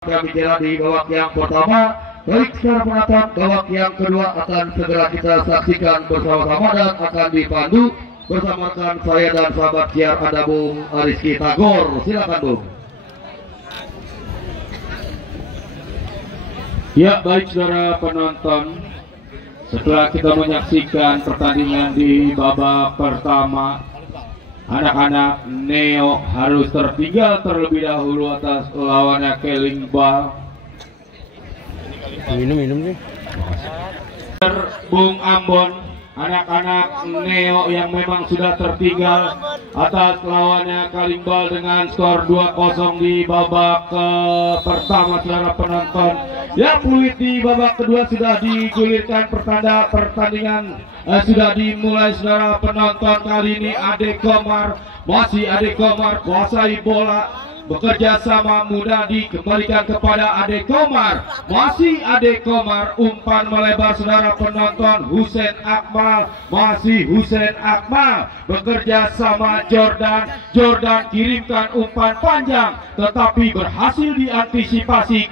kami jalan di babak yang pertama. Baik, secara penonton, babak yang kedua akan segera kita saksikan bersama-sama dan akan dipandu bersama saya dan sahabat siar ada Bung Rizky Tagor. Silakan Bung. Ya, baik saudara penonton, setelah kita menyaksikan pertandingan di babak pertama, anak-anak Neo harus tertinggal terlebih dahulu atas lawannya Keling Bal. Minum nih. Bung Ambon, anak-anak Neo yang memang sudah tertinggal atas lawannya Kalimbal dengan skor 2-0 di babak pertama saudara penonton. Ya, fluid di babak kedua sudah digulirkan, pertanda pertandingan sudah dimulai saudara penonton. Kali ini Ade Komar, masih Ade Komar kuasai bola, bekerja sama mudah dikembalikan kepada Ade Komar, masih Ade Komar, umpan melebar saudara penonton. Husein Akmal, masih Husein Akmal, bekerja sama Jordan kirimkan umpan panjang tetapi berhasil diantisipasi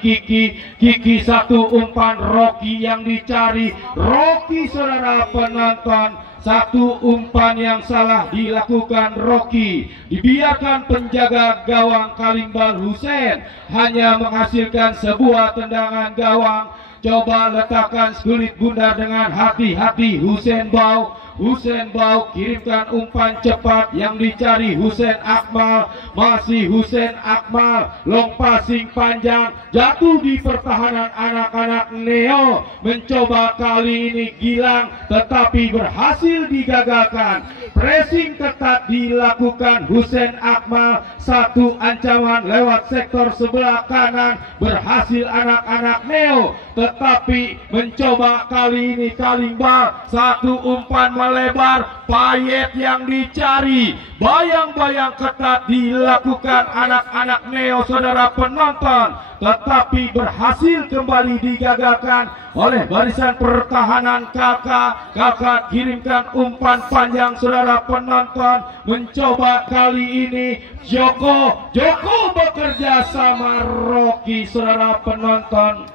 Kiki satu umpan. Rocky yang dicari, Rocky saudara penonton. Satu umpan yang salah dilakukan Rocky, dibiarkan penjaga gawang Kalimbal Husein hanya menghasilkan sebuah tendangan gawang. Coba letakkan kulit bundar dengan hati-hati. Husein Bau kirimkan umpan cepat yang dicari Husein Akmal, masih Husein Akmal, long passing panjang jatuh di pertahanan anak-anak Neo. Mencoba kali ini Gilang tetapi berhasil digagalkan. Pressing ketat dilakukan Husein Akmal, satu ancaman lewat sektor sebelah kanan, berhasil anak-anak Neo tetapi mencoba kali ini Kalimbal, satu umpan melebar. Payet yang dicari, bayang-bayang ketat dilakukan anak-anak Neo saudara penonton tetapi berhasil kembali digagalkan oleh barisan pertahanan kakak kirimkan umpan panjang saudara penonton. Mencoba kali ini Joko bekerja sama Rocky saudara penonton.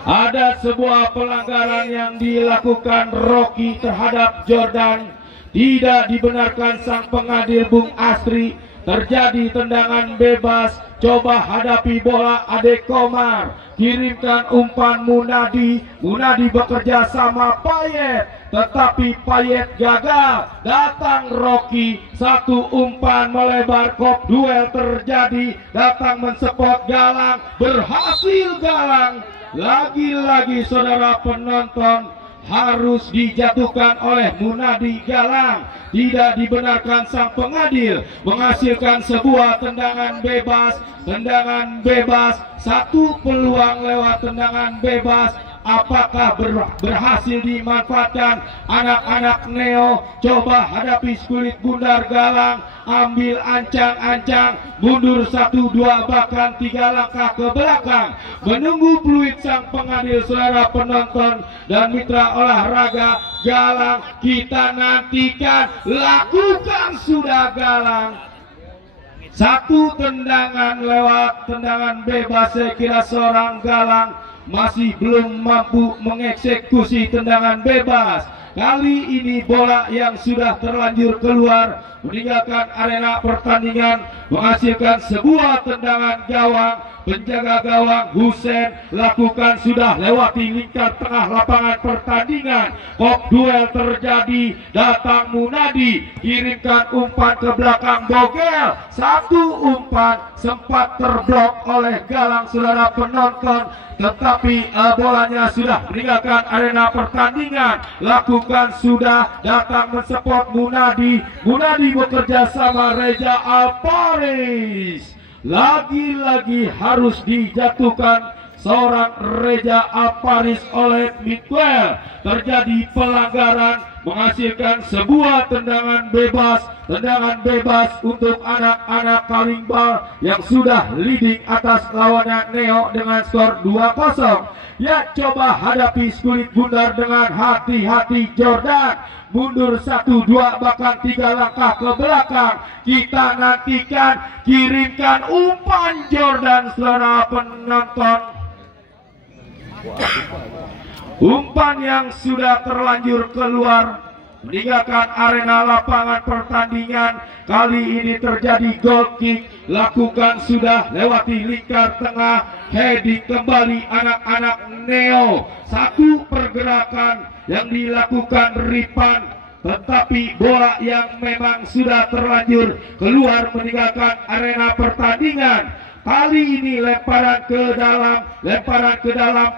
Ada sebuah pelanggaran yang dilakukan Rocky terhadap Jordan, tidak dibenarkan sang pengadil Bung Astri. Terjadi tendangan bebas. Coba hadapi bola Ade Komar, kirimkan umpan Munadi bekerja sama Payet tetapi Payet gagal. Datang Rocky, satu umpan melebar. Kop duel terjadi, datang mensupport Galang, berhasil Galang. Lagi-lagi saudara penonton, harus dijatuhkan oleh Munadi Galang. Tidak dibenarkan sang pengadil menghasilkan sebuah tendangan bebas. Satu peluang lewat tendangan bebas. Apakah berhasil dimanfaatkan anak-anak Neo? Coba hadapi kulit bundar Galang, ambil ancang-ancang, mundur 1-2 bahkan 3 langkah ke belakang, menunggu fluid sang pengadil saudara penonton dan mitra olahraga. Galang kita nantikan, lakukan sudah Galang. Satu tendangan lewat tendangan bebas. Saya kira seorang Galang masih belum mampu mengeksekusi tendangan bebas. Kali ini bola yang sudah terlanjur keluar meninggalkan arena pertandingan menghasilkan sebuah tendangan gawang. Penjaga gawang Husein lakukan sudah lewati lingkar tengah lapangan pertandingan. Kop duel terjadi, datang Munadi, kirimkan umpan ke belakang Bogel. Satu umpan sempat terblok oleh Galang saudara penonton tetapi bolanya sudah meninggalkan arena pertandingan. Lakukan sudah, datang mensupport Munadi bekerja sama Reza Alparis. Lagi-lagi harus dijatuhkan seorang Reza Alparis oleh Miguel. Terjadi pelanggaran menghasilkan sebuah tendangan bebas untuk anak-anak Kalimbal yang sudah leading atas lawannya Neo dengan skor 2-0. Ya, coba hadapi Skulit Bundar dengan hati-hati Jordan. Mundur 1, 2, bahkan 3 langkah ke belakang. Kita nantikan, kirimkan umpan Jordan, saudara penonton. Umpan yang sudah terlanjur keluar meninggalkan arena lapangan pertandingan. Kali ini terjadi goal kick, lakukan sudah lewati lingkar tengah, heading kembali anak-anak Neo. Satu pergerakan yang dilakukan Ripan, tetapi bola yang memang sudah terlanjur keluar meninggalkan arena pertandingan. Kali ini lemparan ke dalam,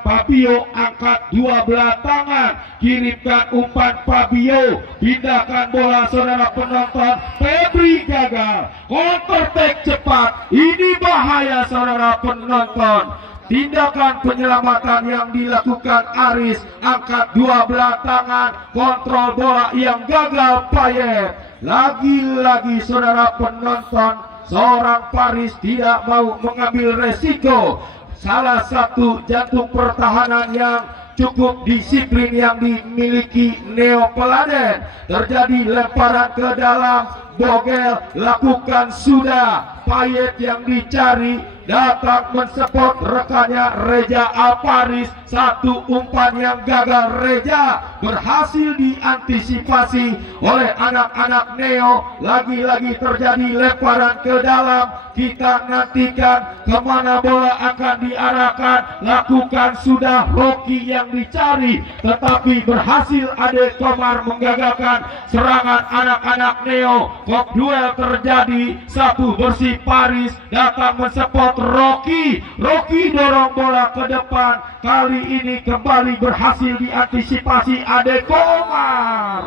Fabio angkat dua belah tangan, kirimkan umpan Fabio, pindahkan bola saudara penonton, Febri gagal, counter attack cepat, ini bahaya saudara penonton. Tindakan penyelamatan yang dilakukan Aris, angkat dua belah tangan, kontrol bola yang gagal Payet. Lagi-lagi saudara penonton, seorang Paris tidak mau mengambil resiko. Salah satu jantung pertahanan yang cukup disiplin yang dimiliki Neo Peladen. Terjadi lemparan ke dalam, Bogel lakukan sudah, Payet yang dicari, datang mensupport rekannya Reza Aparis. Satu umpan yang gagal Reza berhasil diantisipasi oleh anak-anak Neo. Lagi-lagi terjadi lemparan ke dalam, kita nantikan kemana bola akan diarahkan. Lakukan sudah, Rocky yang dicari, tetapi berhasil Ade Komar menggagalkan serangan anak-anak Neo. Kok duel terjadi, sapu bersih Paris datang mensupport Rocky. Rocky dorong bola ke depan, kali ini kembali berhasil diantisipasi Ade Komar.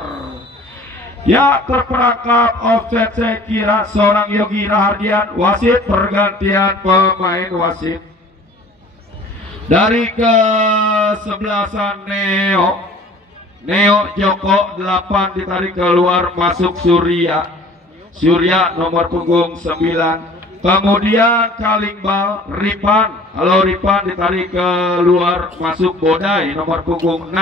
Ya, terperangkap offset, saya kira seorang Yogi Rahardian. Wasit, pergantian pemain wasit. Dari kesebelasan Neo Joko 8 ditarik keluar, masuk Surya nomor punggung 9. Kemudian Kalimbal Ripan, halo Ripan, ditarik keluar, masuk Bodai nomor punggung 6.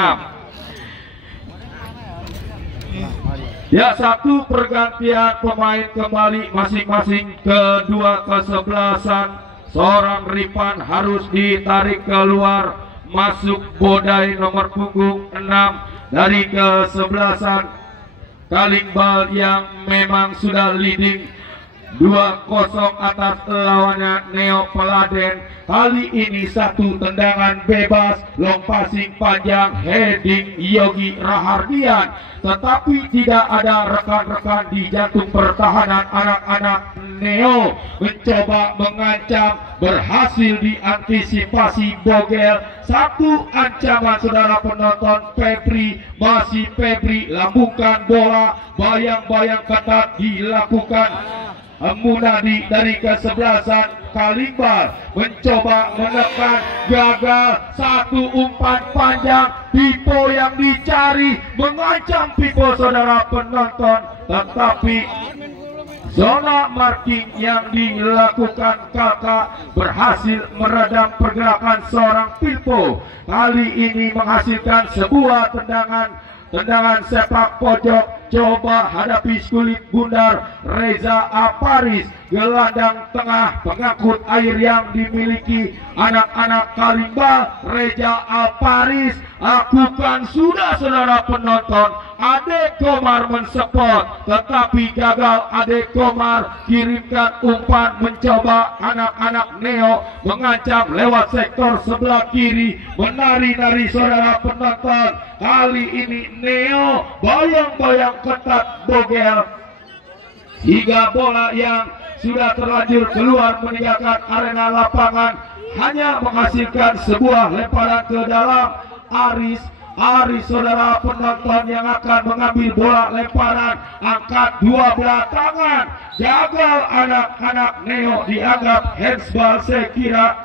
Ya, satu pergantian pemain kembali masing-masing kedua kesebelasan. Seorang Ripan harus ditarik keluar, masuk Bodai nomor punggung 6 dari kesebelasan Kalimbal yang memang sudah leading 2-0 atas lawannya Neo Peladen. Kali ini satu tendangan bebas, long passing panjang, heading Yogi Rahardian, tetapi tidak ada rekan-rekan di jantung pertahanan anak-anak Neo. Mencoba mengancam, berhasil diantisipasi Bogel. Satu ancaman saudara penonton, Febri, lambungkan bola, bayang-bayang ketat dilakukan Munadi dari kesebelasan Kalimbal, mencoba menekan, gagal. Satu umpan panjang, Pipo yang dicari, mengancam Pipo saudara penonton, tetapi zona marking yang dilakukan kakak berhasil meredam pergerakan seorang Pipo. Kali ini menghasilkan sebuah tendangan sepak pojok. Coba hadapi Skulit Bundar, Reza Aparis, gelandang tengah pengangkut air yang dimiliki anak-anak Kalimbal. Reza Aparis lakukan sudah saudara penonton, Ade Komar mensupport, tetapi gagal. Ade Komar kirimkan umpan, mencoba anak-anak Neo mengancam lewat sektor sebelah kiri, menari-nari saudara penonton. Kali ini Neo bayang-bayang ketat Bogel, hingga bola yang sudah terlanjur keluar meninggalkan arena lapangan hanya menghasilkan sebuah lemparan ke dalam. Aris saudara penonton yang akan mengambil bola lemparan, angkat dua belah tangan, gagal anak-anak Neo, dianggap handsball. Saya kira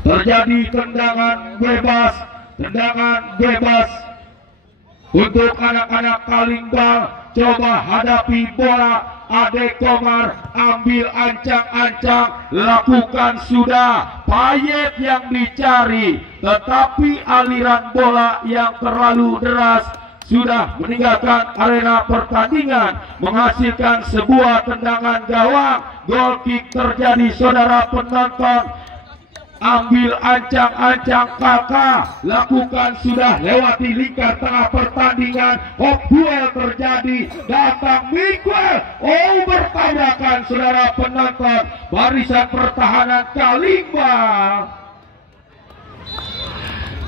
terjadi tendangan bebas untuk anak-anak Kalimbal. Coba hadapi bola. Ade Komar ambil ancang-ancang, lakukan sudah. Payet yang dicari, tetapi aliran bola yang terlalu deras sudah meninggalkan arena pertandingan, menghasilkan sebuah tendangan gawang. Goal kick terjadi, saudara penonton. Ambil ancang-ancang kakak, lakukan sudah, lewati lingkar tengah pertandingan. Duel terjadi, datang Miguel, bertabrakan saudara penonton. Barisan pertahanan Kalimbal.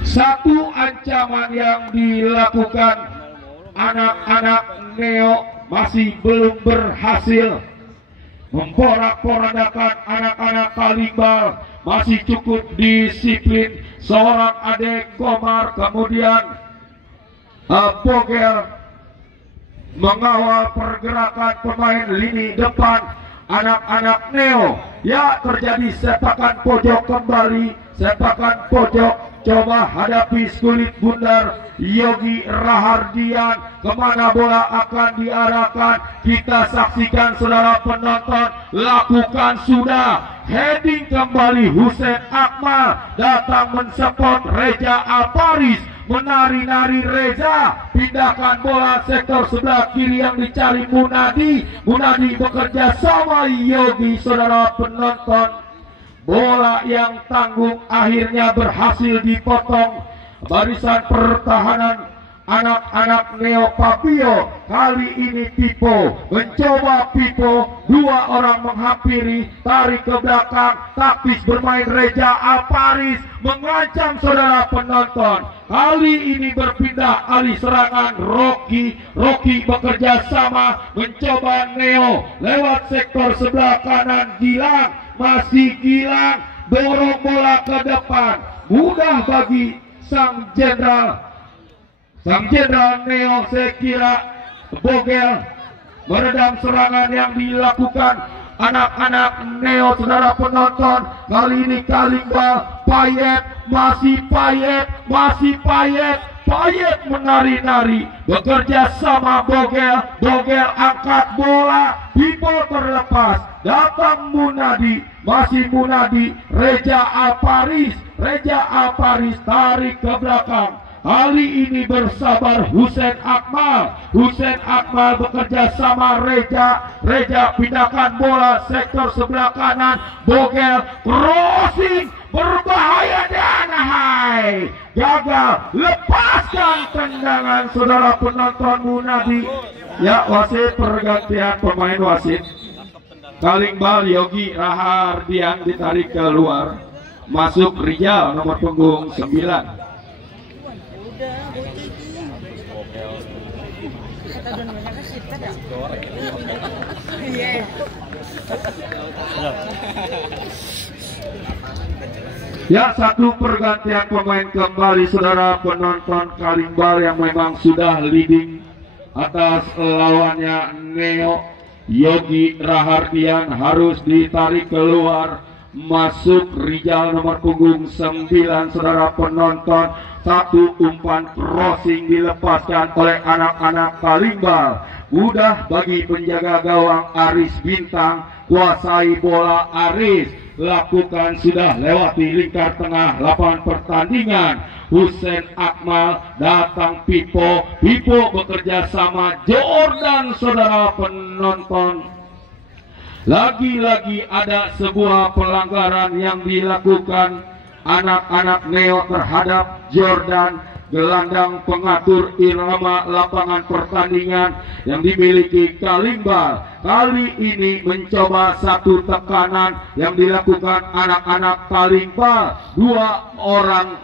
Satu ancaman yang dilakukan anak-anak Neo masih belum berhasil memporak-porandakan anak-anak Kalimbal. Masih cukup disiplin seorang Ade Komar, kemudian Bogel mengawal pergerakan pemain lini depan anak-anak Neo. Ya, terjadi sepakan pojok kembali, sepakan pojok. Coba hadapi kulit bundar Yogi Rahardian. Kemana bola akan diarahkan? Kita saksikan saudara penonton. Lakukan sudah. Heading kembali Husein Akmal. Datang mensupport Reza Aparis. Menari-nari Reza. Pindahkan bola sektor sebelah kiri yang dicari Munadi. Munadi bekerja sama Yogi, saudara penonton. Bola yang tanggung akhirnya berhasil dipotong. Barisan pertahanan anak-anak Neo Papio. Kali ini Pipo mencoba Pipo. Dua orang menghampiri, tarik ke belakang, taktis bermain Reza Aparis, mengancam saudara penonton. Kali ini berpindah alih serangan Rocky. Rocky bekerja sama mencoba Neo lewat sektor sebelah kanan. Gilang, masih Gilang, dorong bola ke depan. Mudah bagi sang jenderal Neo. Saya kira Bogel meredam serangan yang dilakukan anak-anak Neo, saudara penonton. Kali ini Kalimbal. Payet, masih Payet, masih Payet. Payet menari-nari, bekerja sama Bogel. Bogel angkat bola, Pipo terlepas. Datang Munadi, masih Munadi. Reza Aparis, Reza Aparis tarik ke belakang. Kali ini bersabar Husein Akmal. Husein Akmal bekerja sama Reza. Reza pindahkan bola sektor sebelah kanan. Bogel crossing, berbahaya dan hai. Gagal, lepaskan tendangan saudara penonton Munadi. Ya, wasit, pergantian pemain wasit. Kalimbal Yogi Rahardian ditarik keluar. Masuk Rijal nomor punggung 9. Ya, satu pergantian pemain kembali saudara penonton. Kalimbal yang memang sudah leading atas lawannya Neo. Yogi Rahardian harus ditarik keluar. Masuk Rijal nomor punggung 9 saudara penonton. Satu umpan crossing dilepaskan oleh anak-anak Kalimbal. Mudah bagi penjaga gawang Aris Bintang. Kuasai bola Aris. Lakukan sudah, lewati lingkar tengah lapangan pertandingan. Husein Akmal, datang Pipo. Pipo bekerja sama Jordan saudara penonton. Lagi-lagi ada sebuah pelanggaran yang dilakukan anak-anak Neo terhadap Jordan, gelandang pengatur irama lapangan pertandingan yang dimiliki Kalimbal. Kali ini mencoba satu tekanan yang dilakukan anak-anak Kalimbal. Dua orang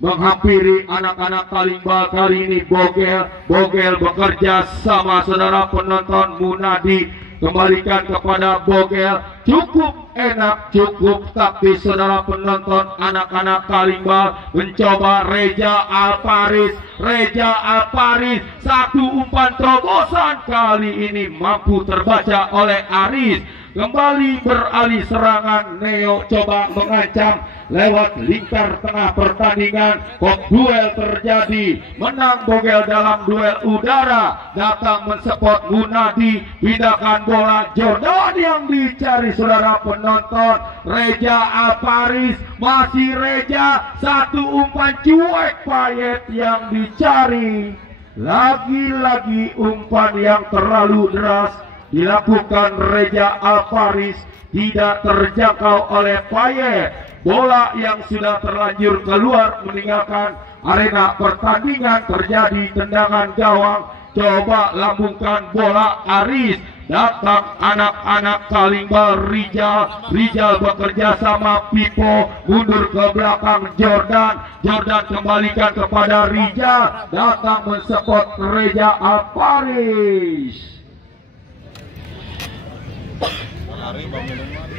menghampiri anak-anak Kalimbal. Kali ini Bogel bekerja sama saudara penonton Munadi. Kembalikan kepada Bogel. Cukup enak, cukup taktis saudara penonton. Anak-anak Kalimbal mencoba Reza Aparis. Reza Aparis, satu umpan terobosan kali ini mampu terbaca oleh Aris. kembali beralih serangan. Neo coba mengancam lewat lingkar tengah pertandingan. Kok duel terjadi, menang Bogel dalam duel udara. Datang mensupport Munadi, pindahkan bola. Jordan yang dicari saudara penonton. Reja Aparis, masih Reja, satu umpan cuek. Payet yang dicari. Lagi-lagi umpan yang terlalu deras dilakukan Reja Aparis, tidak terjangkau oleh Payet. Bola yang sudah terlanjur keluar meninggalkan arena pertandingan. Terjadi tendangan gawang. Coba lambungkan bola Aris. Datang anak-anak Kalimbal Rijal bekerja sama Pipo, mundur ke belakang Jordan kembalikan kepada Rijal, datang mensupport Reja Aparis.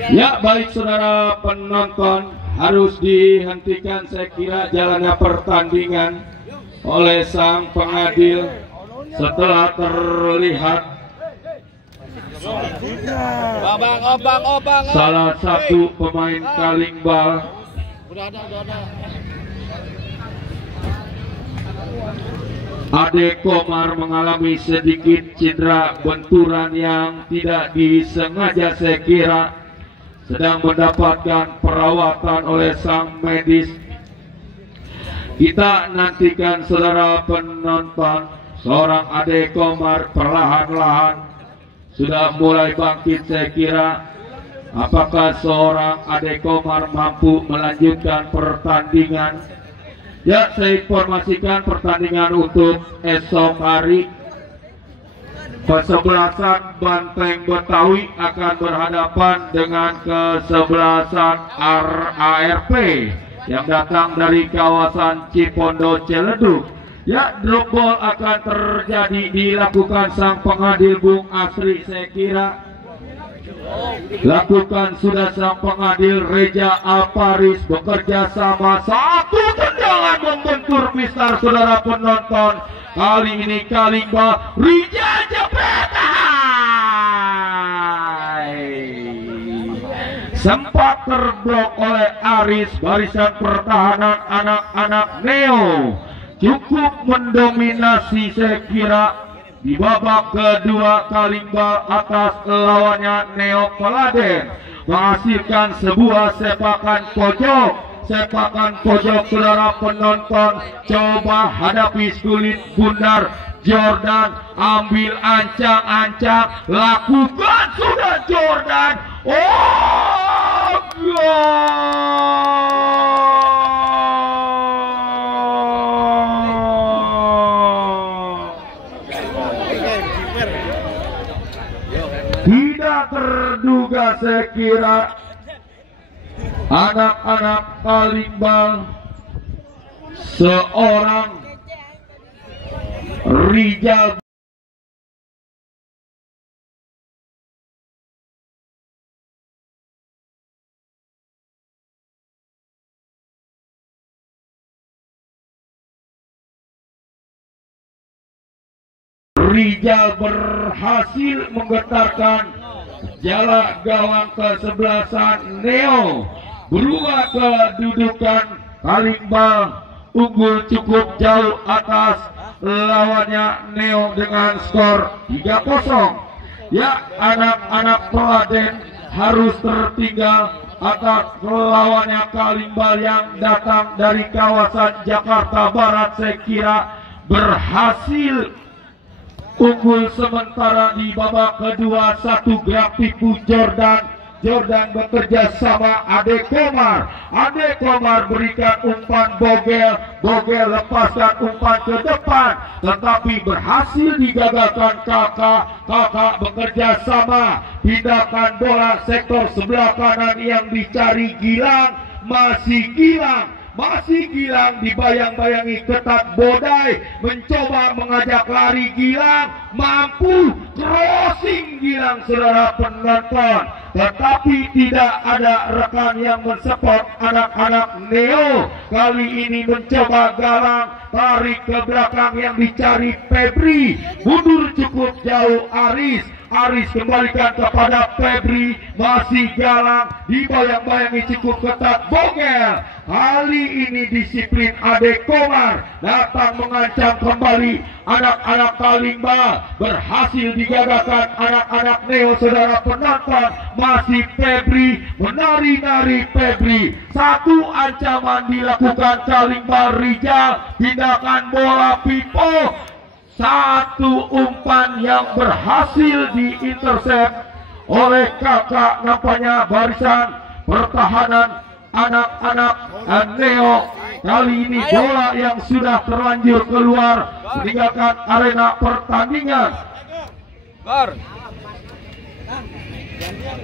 Ya, baik saudara penonton, harus dihentikan saya kira jalannya pertandingan oleh sang pengadil setelah terlihat salah satu pemain Kalimbal Ade Komar mengalami sedikit cedera benturan yang tidak disengaja, saya kira sedang mendapatkan perawatan oleh sang medis. Kita nantikan saudara penonton, seorang Ade Komar perlahan-lahan sudah mulai bangkit, saya kira. Apakah seorang Ade Komar mampu melanjutkan pertandingan? Ya, saya informasikan pertandingan untuk esok hari. Kesebelasan Banteng Betawi akan berhadapan dengan kesebelasan ARP yang datang dari kawasan Cipondo Ciledug. Ya, drop ball akan terjadi, dilakukan sang pengadil Bung Asri, saya kira. Lakukan sudah sang pengadil Reja Aparis bekerja sama. Satu tendangan membentur mistar saudara penonton. Kali ini Kalimbal Rijal jebret. Sempat terblok oleh Aris. Barisan pertahanan anak-anak Neo cukup mendominasi, saya kira. Di babak kedua Kalimbal atas lawannya Neo Peladen menghasilkan sebuah sepakan pojok saudara penonton. Coba hadapi sulit bundar Jordan, ambil ancang-ancang, lakukan sudah Jordan. Oh, gol! Tidak terduga, saya kira anak-anak Kalimbal, seorang Rijal berhasil menggetarkan jala gawang kesebelasan Neo. Berubah kedudukan Kalimbal unggul cukup jauh atas lawannya Neo dengan skor 3-0. Ya, anak-anak Peladen harus tertinggal atas lawannya Kalimbal yang datang dari kawasan Jakarta Barat, saya kira berhasil unggul sementara di babak kedua. Satu gerak tipu Jordan bekerja sama Ade Komar. Ade Komar berikan umpan Bogel lepaskan umpan ke depan, tetapi berhasil digagalkan kakak bekerja sama, pindahkan bola sektor sebelah kanan yang dicari Gilang. Masih Gilang dibayang-bayangi ketat Bodai, mencoba mengajak lari Gilang, mampu crossing Gilang saudara penonton, tetapi tidak ada rekan yang mensupport anak-anak Neo. Kali ini mencoba Galang, tarik ke belakang yang dicari Febri, mundur cukup jauh Aris, Aris kembalikan kepada Febri, masih Galang, dibayang-bayangi cukup ketat Bogel. Kali ini disiplin Ade Komar, datang mengancam kembali anak-anak Kalimba, berhasil digagakan anak-anak Neo. Saudara penonton, masih Febri, menari-nari Febri. Satu ancaman dilakukan Kalimba Rijal, tindakan bola Pipo. Satu umpan yang berhasil diintersep oleh kakak, nampaknya barisan pertahanan anak-anak Neo. Kali ini bola yang sudah terlanjur keluar meninggalkan arena pertandingan. Bar.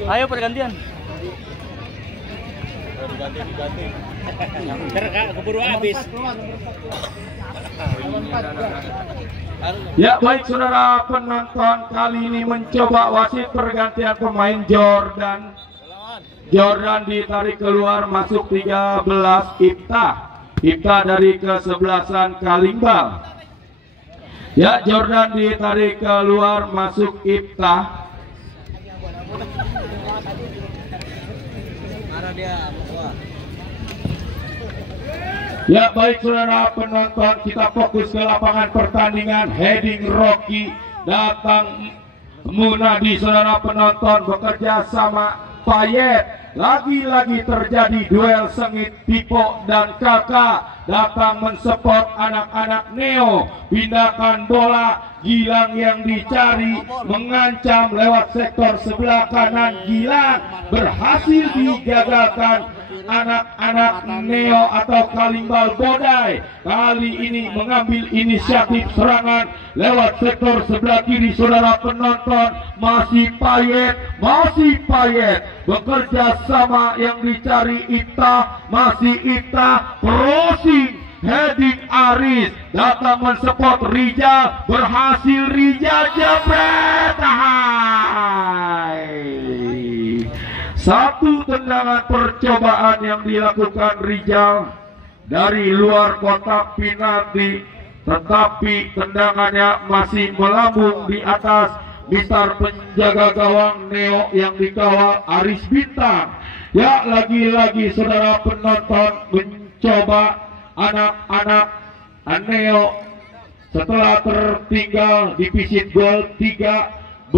Ayo pergantian. Diganti. Ntar Kak, keburu habis. Ya baik saudara penonton, kali ini mencoba wasit pergantian pemain Jordan. Jordan ditarik keluar, masuk 13 Ibta dari kesebelasan Kalimba. Ya, Jordan ditarik keluar, masuk Ibta. Ya baik saudara penonton, kita fokus ke lapangan pertandingan. Heading Rocky datang menadi saudara penonton, bekerja sama Payet. Lagi-lagi terjadi duel sengit. Pipo dan Kakak datang mensupport anak-anak Neo. Pindahkan bola, Gilang yang dicari, mengancam lewat sektor sebelah kanan. Gilang berhasil digagalkan anak-anak Neo atau Kalimbal Bodai. Kali ini mengambil inisiatif serangan lewat sektor sebelah kiri. Saudara penonton, masih Payet, bekerja sama yang dicari Ita, masih Ita, crossing, heading Aris, datang mensupport Rijal, berhasil Rijal jebret. Satu tendangan percobaan yang dilakukan Rijal dari luar kotak penalti, tetapi tendangannya masih melambung di atas Mister penjaga gawang Neo yang dikawal Aris Bintang. Ya, lagi-lagi saudara penonton mencoba anak-anak Neo setelah tertinggal di pisit gol 3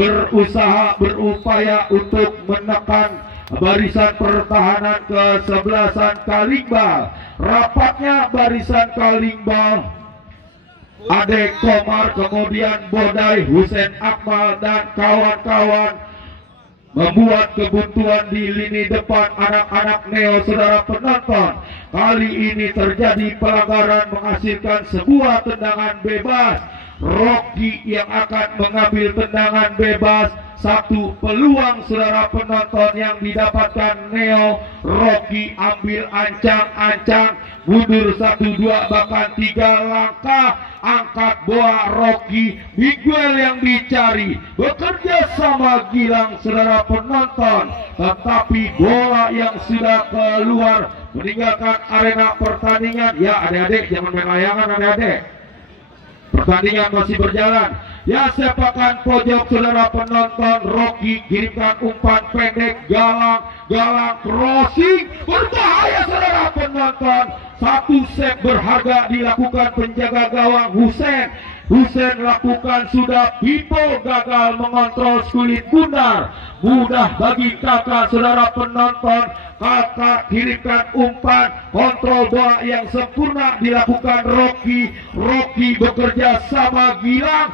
berupaya untuk menekan barisan pertahanan kesebelasan Kalimba. Rapatnya barisan Kalimba, Ade Komar, kemudian Bodai, Husein Akmal dan kawan-kawan membuat kebuntuan di lini depan anak-anak Neo. Saudara penonton, kali ini terjadi pelanggaran menghasilkan sebuah tendangan bebas. Rocky yang akan mengambil tendangan bebas. Satu peluang saudara penonton yang didapatkan Neo. Rocky ambil ancang-ancang, mundur 1-2 bahkan 3 langkah, angkat bola Rocky. Miguel yang dicari, bekerja sama Gilang saudara penonton, tetapi bola yang sudah keluar meninggalkan arena pertandingan. Ya adik-adik, jangan main layangan adik-adik, pertandingan masih berjalan. Ya, sepakan pojok saudara penonton. Rocky kirimkan umpan pendek, Galang crossing, berbahaya saudara penonton. Satu set berharga dilakukan penjaga gawang Husein lakukan sudah. Pipo gagal mengontrol kulit bundar. Mudah bagi kakak saudara penonton. Kakak kirimkan umpan, kontrol bola yang sempurna dilakukan Rocky bekerja sama Gilang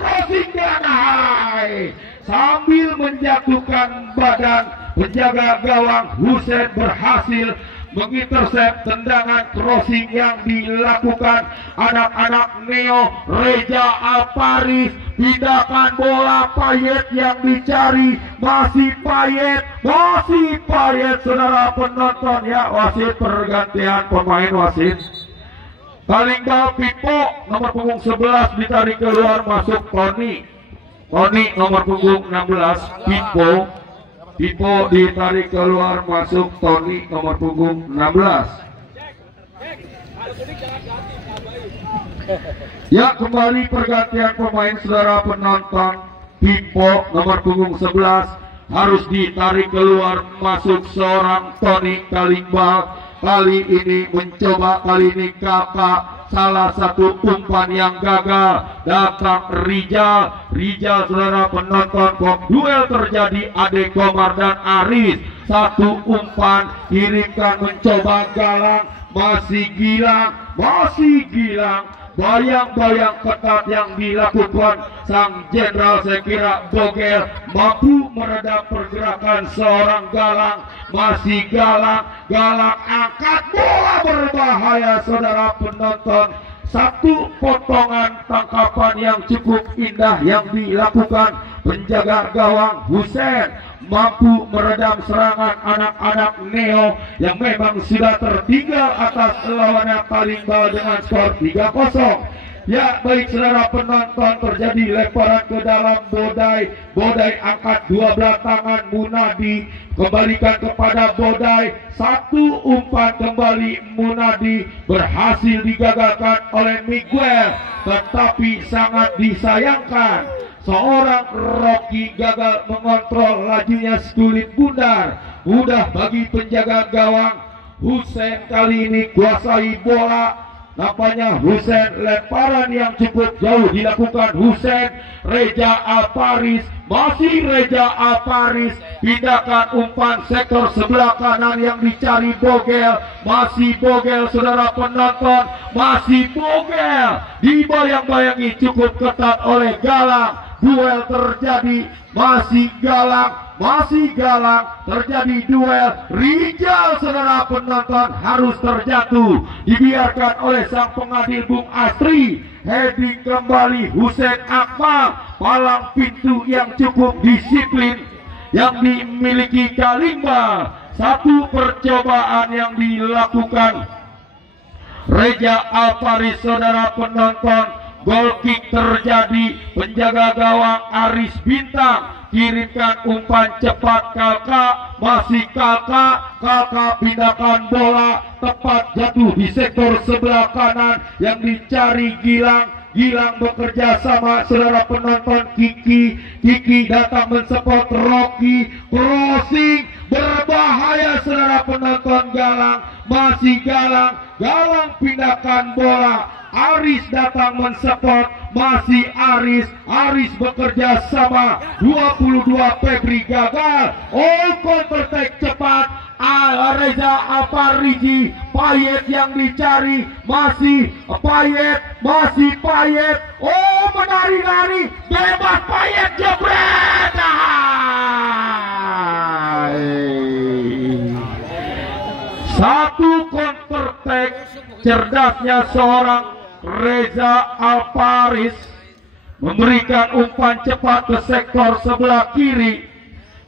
crossing dan high sambil menjatuhkan badan. Penjaga gawang Husein berhasil mengintersep tendangan crossing yang dilakukan anak-anak Neo. Reja Alparis pindahkan bola, Payet yang dicari, masih Payet saudara penonton. Ya, wasit pergantian pemain wasit. Kalimba Pipo nomor punggung 11 ditarik keluar, masuk Tony nomor punggung 16. Pipo ditarik keluar, masuk Tony nomor punggung 16. Ya, kembali pergantian pemain saudara penonton. Pipo nomor punggung 11 harus ditarik keluar, masuk seorang Tony Kalimbal. Kali ini mencoba, kali ini kakak salah satu umpan yang gagal. Datang Rijal saudara penonton, kok duel terjadi Ade Komar dan Aris. Satu umpan kirimkan, mencoba Galang, masih Gilang. Bayang-bayang ketat yang dilakukan sang jenderal, saya kira Bogel mampu meredam pergerakan seorang Galang. Masih Galang angkat bola berbahaya saudara penonton. Satu potongan tangkapan yang cukup indah yang dilakukan penjaga gawang Husein, mampu meredam serangan anak-anak Neo yang memang sudah tertinggal atas lawannya Kalimbal dengan skor 3-0. Ya baik saudara penonton, terjadi lemparan ke dalam Bodai angkat dua belah tangan Munadi, kembalikan kepada Bodai. Satu umpan kembali Munadi berhasil digagalkan oleh Miguel, tetapi sangat disayangkan seorang Rocky gagal mengontrol lajunya setulit bundar. Mudah bagi penjaga gawang Husein kali ini kuasai bola. Nampaknya Husein, lemparan yang cukup jauh dilakukan Husein. Reza Alparis, masih Reza Alparis, pindahkan umpan sektor sebelah kanan yang dicari Bogel. Masih Bogel saudara penonton, masih Bogel, dibayang-bayangi cukup ketat oleh Galang. Duel terjadi, masih Galang, terjadi duel. Rijal saudara penonton harus terjatuh, dibiarkan oleh sang pengadil Bung Astri. Heading kembali Husein Akmal, palang pintu yang cukup disiplin yang dimiliki Kalimbal. Satu percobaan yang dilakukan Reza Alparis saudara penonton. Goal kick terjadi, penjaga gawang Aris Bintang kirimkan umpan cepat Kalka. Masih Kalka pindahkan bola, tepat jatuh di sektor sebelah kanan yang dicari Gilang bekerja sama saudara penonton. Kiki datang mensupport Rocky, crossing berbahaya saudara penonton. Masih Galang pindahkan bola. Aris datang mensupport, masih Aris bekerja sama. 22 Febri gagal. Counter attack cepat Reza Alparigi. Payet yang dicari, masih Payet. Menari-nari bebas, Payet jebret. Satu counter attack cerdasnya seorang Reza Alparis, memberikan umpan cepat ke sektor sebelah kiri,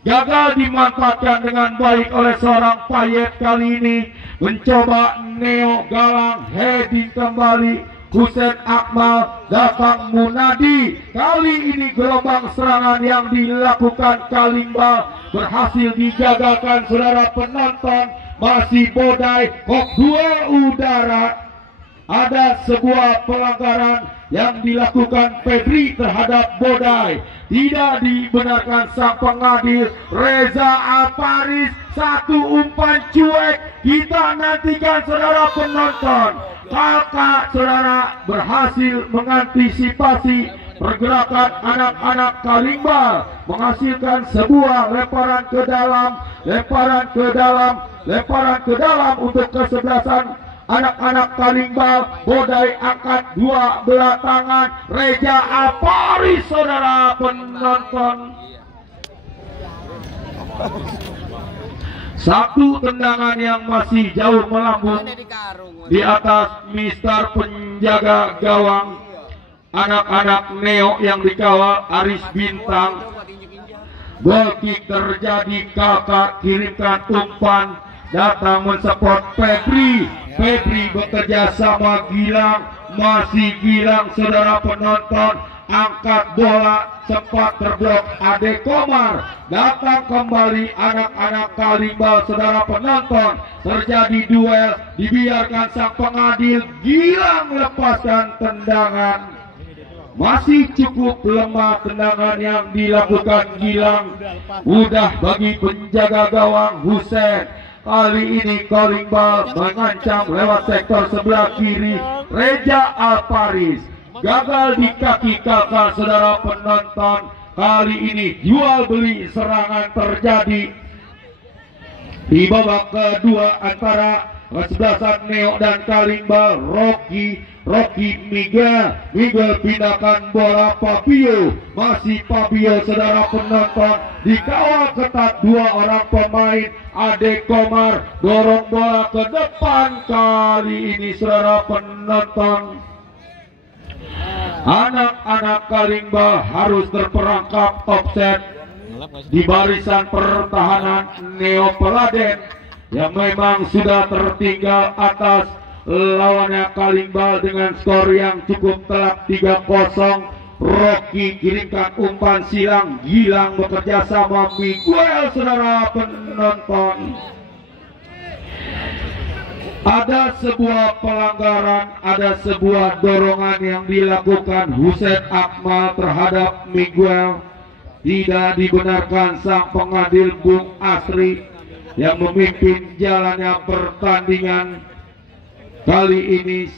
gagal dimanfaatkan dengan baik oleh seorang Payet. Kali ini mencoba Neo Galang, heading kembali Husein Akmal, datang Munadi. Kali ini gelombang serangan yang dilakukan Kalimbal berhasil digagalkan saudara penonton. Masih Bodai, duel udara. Ada sebuah pelanggaran yang dilakukan Febri terhadap Bodai. Tidak dibenarkan sang pengadil. Reza Alparis, satu umpan cuek. Kita nantikan saudara penonton. Kakak saudara berhasil mengantisipasi pergerakan anak-anak Kalimbal, menghasilkan sebuah lemparan ke dalam untuk kesebelasan anak-anak Kalimbal. Bodai angkat dua belah tangan. Reza Alparis saudara penonton. Satu tendangan yang masih jauh melambung di atas Mister penjaga gawang anak-anak Neo yang dikawal Aris Bintang. Goal kick terjadi, kakak kirimkan umpan, datang mensupport Febri bekerja sama Gilang. Masih Gilang saudara penonton, angkat bola, sempat terblok Ade Komar. Datang kembali anak-anak Kalimbal saudara penonton. Terjadi duel, dibiarkan sang pengadil. Gilang lepaskan tendangan. masih cukup lemah tendangan yang dilakukan Gilang. Mudah bagi penjaga gawang Husein. Kali ini calling ball mengancam lewat sektor sebelah kiri. Reja Alparis gagal di kaki kakak saudara penonton. Kali ini jual beli serangan terjadi di babak kedua antara kesebelasan Neo dan Kalimbal. Rocky Miguel pindahkan bola Fabio, masih Fabio saudara penonton, dikawal ketat dua orang pemain. Ade Komar dorong bola ke depan. Kali ini saudara penonton, anak-anak Kalimbal harus terperangkap offset di barisan pertahanan Neo Peladen yang memang sudah tertinggal atas lawannya Kalimbal dengan skor yang cukup telak 3-0. Rocky kirimkan umpan silang, Gilang bekerja sama Miguel saudara penonton. Ada sebuah pelanggaran, ada sebuah dorongan yang dilakukan Husein Akmal terhadap Miguel. Tidak dibenarkan sang pengadil Bung Asri yang memimpin jalannya pertandingan. Kali ini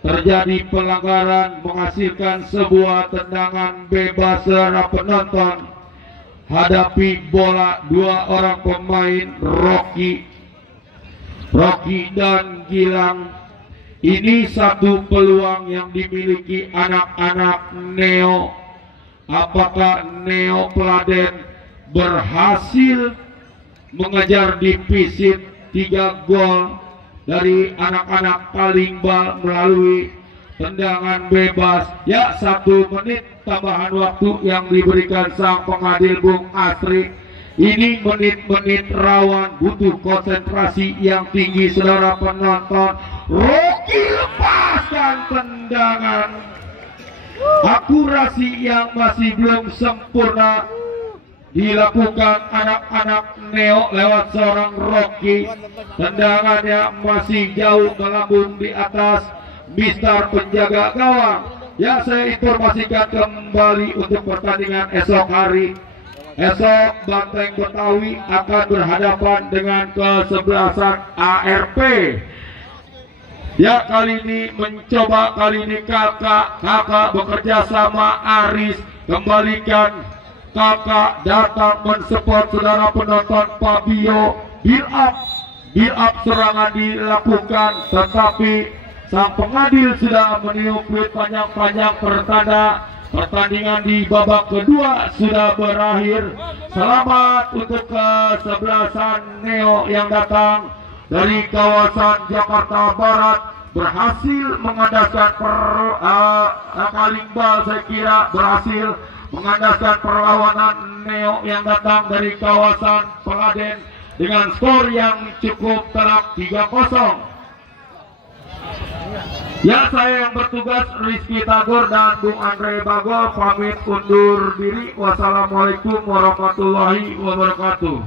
terjadi pelanggaran menghasilkan sebuah tendangan bebas saudara penonton. Hadapi bola dua orang pemain Rocky dan Gilang. Ini satu peluang yang dimiliki anak-anak Neo. Apakah Neo Peladen berhasil mengejar defisit 3 gol dari anak-anak Kalimbal melalui tendangan bebas? Ya, 1 menit tambahan waktu yang diberikan sang pengadil Bung Asri. Ini menit-menit rawan, butuh konsentrasi yang tinggi saudara penonton. Rocky lepaskan tendangan, akurasi yang masih belum sempurna dilakukan anak-anak Neo lewat seorang Rocky. Tendangannya masih jauh melambung di atas Mister penjaga gawang. Ya, saya informasikan kembali untuk pertandingan esok hari. Esok Banteng Betawi akan berhadapan dengan kesebelasan ARP. Ya, kali ini mencoba, kali ini kakak bekerja sama Aris. Kembalikan, kakak datang mensupport saudara penonton. Fabio build up serangan dilakukan, tetapi sang pengadil sudah meniup peluit panjang-panjang pertanda pertandingan di babak kedua sudah berakhir. Selamat untuk kesebelasan Neo yang datang dari kawasan Jakarta Barat, berhasil mengandaskan Kalimbal, saya kira berhasil mengandaskan perlawanan Neo yang datang dari kawasan Peladen dengan skor yang cukup telak 3-0. Ya, saya yang bertugas Rizky Tagor dan Bung Andre Bagol pamit undur diri. Wassalamualaikum warahmatullahi wabarakatuh.